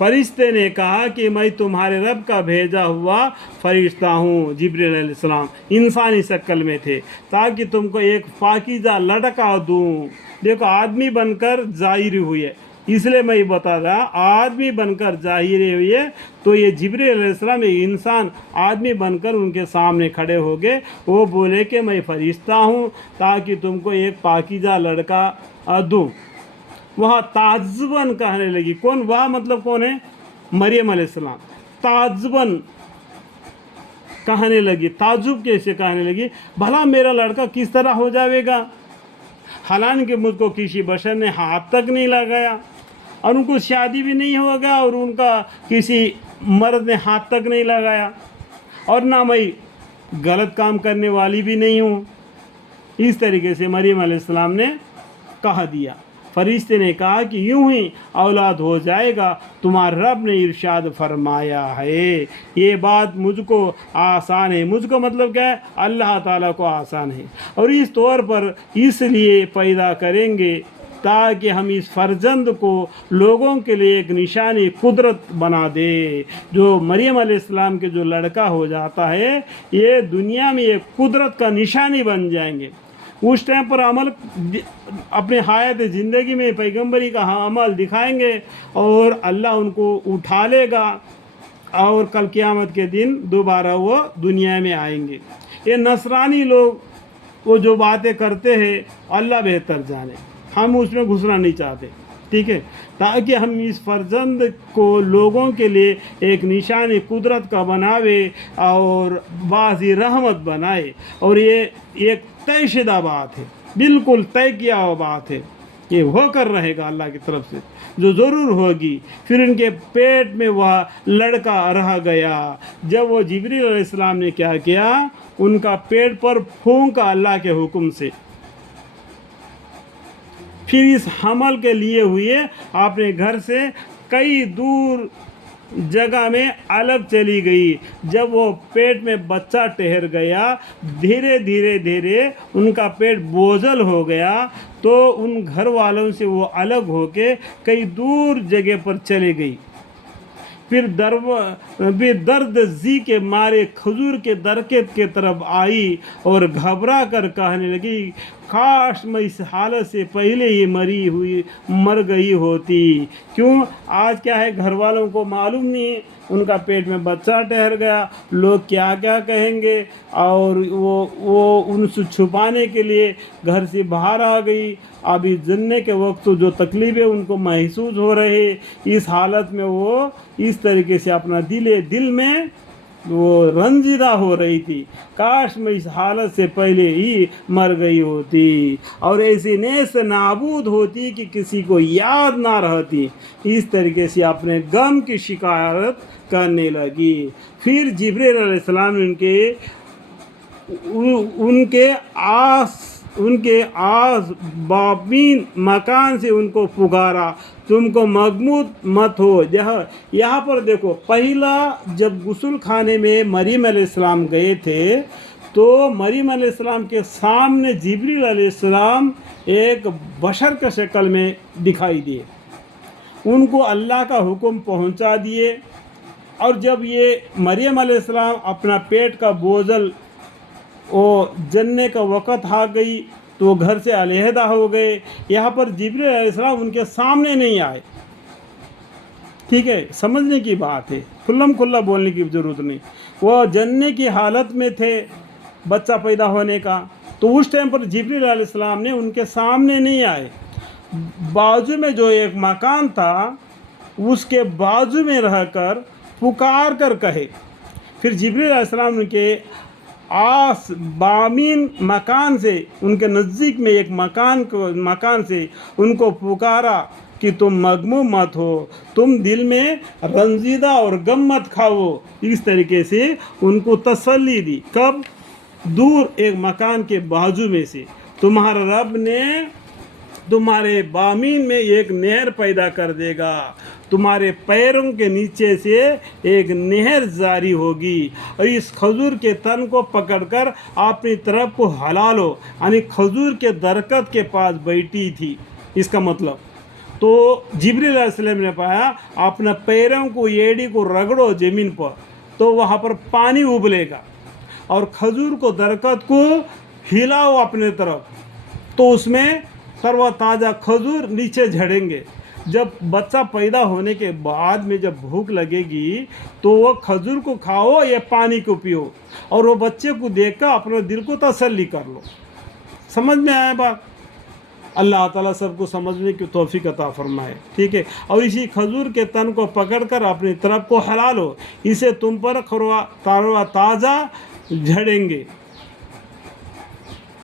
फरिश्ते ने कहा कि मैं तुम्हारे रब का भेजा हुआ फरिश्ता हूँ। जिब्रील अलैहिस्सलाम इंसानी शक्ल में थे, ताकि तुमको एक पाकीज़ा लड़का दूँ। देखो आदमी बनकर ज़ाहिर हुई है, इसलिए मैं ये बता रहा, आदमी बनकर ज़ाहिर हुई है। तो ये जिब्रील अलैहिस्सलाम एक इंसान आदमी बनकर उनके सामने खड़े हो गए। वो बोले कि मैं फरिश्ता हूँ ताकि तुमको एक पाकीज़ा लड़का दूँ। वहाँ ताज्जुबन कहने लगी। कौन वह, मतलब कौन है? मरियम अलैहिस्सलाम ताज्जुबन कहने लगी, ताजुब कैसे कहने लगी, भला मेरा लड़का किस तरह हो जाएगा, हालांकि मुझको किसी बशर ने हाथ तक नहीं लगाया और उनको शादी भी नहीं होगा और उनका किसी मर्द ने हाथ तक नहीं लगाया, और ना मैं गलत काम करने वाली भी नहीं हूँ। इस तरीके से मरियम अलैहिस्सलाम ने कह दिया। फरिश्ते ने कहा कि यूं ही औलाद हो जाएगा, तुम्हारे रब ने इरशाद फरमाया है। ये बात मुझको आसान है। मुझको मतलब क्या है? अल्लाह ताला को आसान है। और इस तौर पर इसलिए पैदा करेंगे ताकि हम इस फर्जंद को लोगों के लिए एक निशानी कुदरत बना दे। जो मरियम अलैहिस्सलाम के जो लड़का हो जाता है, ये दुनिया में एक कुदरत का निशानी बन जाएंगे। उस टाइम पर अमल अपने हयात ज़िंदगी में पैगंबरी का अमल दिखाएंगे और अल्लाह उनको उठा लेगा और कल क़यामत के दिन दोबारा वो दुनिया में आएंगे। ये नसरानी लोग वो जो बातें करते हैं, अल्लाह बेहतर जाने, हम उसमें घुसना नहीं चाहते, ठीक है, ताकि हम इस फर्जंद को लोगों के लिए एक निशानी कुदरत का बनावे और बाज़ी रहमत बनाए। और ये एक तय शुदा बात है, बिल्कुल तय किया हुआ बात है, ये होकर रहेगा अल्लाह की तरफ से, जो ज़रूर होगी। फिर उनके पेट में वह लड़का रह गया। जब वो जिब्रील अलैहिस्सलाम ने क्या किया, उनका पेट पर फूंका अल्लाह के हुक्म से। फिर इस हमल के लिए हुए अपने घर से कई दूर जगह में अलग चली गई। जब वो पेट में बच्चा ठहर गया, धीरे धीरे धीरे उनका पेट बोझल हो गया, तो उन घर वालों से वो अलग होके कई दूर जगह पर चले गई। फिर दर्द जी के मारे खजूर के दरख्त के तरफ आई और घबरा कर कहने लगी, काश मैं इस हालत से पहले ही मर गई होती। क्यों? आज क्या है, घर वालों को मालूम नहीं है, उनका पेट में बच्चा ठहर गया, लोग क्या क्या कहेंगे, और वो उनसे छुपाने के लिए घर से बाहर आ गई। अभी जन्ने के वक्त तो जो तकलीफ़ें उनको महसूस हो रहे, इस हालत में वो इस तरीके से अपना दिल में वो रंजीदा हो रही थी, काश मैं इस हालत से पहले ही मर गई होती और ऐसी नेस्त नाबूद होती कि किसी को याद ना रहती। इस तरीके से अपने गम की शिकायत करने लगी। फिर जिब्रील अलैहिस्सलाम ने उनके आस बाबीन मकान से उनको पुकारा, तुमको मगमूद मत हो। यहाँ पर देखो, पहला जब गुस्ल खाने में मरियम अलैहिस्सलाम गए थे, तो मरियम अलैहिस्सलाम के सामने जिब्रील अलैहिस्सलाम एक बशर के शक्ल में दिखाई दिए, उनको अल्लाह का हुक्म पहुँचा दिए। और जब ये मरियम अलैहिस्सलाम अपना पेट का बोझल वो जन्ने का वक़्त आ गई, तो घर से अलहदा हो गए। यहाँ पर जिब्रील अलैहिस्सलाम उनके सामने नहीं आए, ठीक है, समझने की बात है, खुल्लम खुल्ला बोलने की ज़रूरत नहीं। वो जन्ने की हालत में थे बच्चा पैदा होने का, तो उस टाइम पर जिब्रील अलैहिस्सलाम ने उनके सामने नहीं आए। बाजू में जो एक मकान था, उसके बाजू में रहकर पुकार कर कहे। फिर जिब्रील अलैहिस्सलाम उनके आस बामीन मकान से, उनके नज़दीक में एक मकान से उनको पुकारा कि तुम मगमूम मत हो, तुम दिल में रंजीदा और गम मत खाओ। इस तरीके से उनको तसल्ली दी। कब? दूर एक मकान के बाजू में से तुम्हारा रब ने तुम्हारे बामीन में एक नहर पैदा कर देगा, तुम्हारे पैरों के नीचे से एक नहर जारी होगी, और इस खजूर के तन को पकड़कर अपनी तरफ को हला लो। यानी खजूर के दरख्त के पास बैठी थी, इसका मतलब تو जिब्रील अलैहिस्सलाम ने पाया अपने पैरों को एड़ी को रगड़ो ज़मीन पर तो वहाँ पर पानी उबलेगा, और खजूर को दरख्त को हिलाओ अपने तरफ तो उसमें तरोताज़ा खजूर नीचे झड़ेंगे। जब बच्चा पैदा होने के बाद में जब भूख लगेगी तो वो खजूर को खाओ या पानी को पियो, और वो बच्चे को देखकर अपने दिल को तसल्ली कर लो। समझ में आया बात? अल्लाह ताला सबको समझने की तौफीक अता फरमाए, ठीक है। और इसी खजूर के तन को पकड़कर अपनी तरफ को हिला लो, इसे तुम पर तरोताज़ा झड़ेंगे।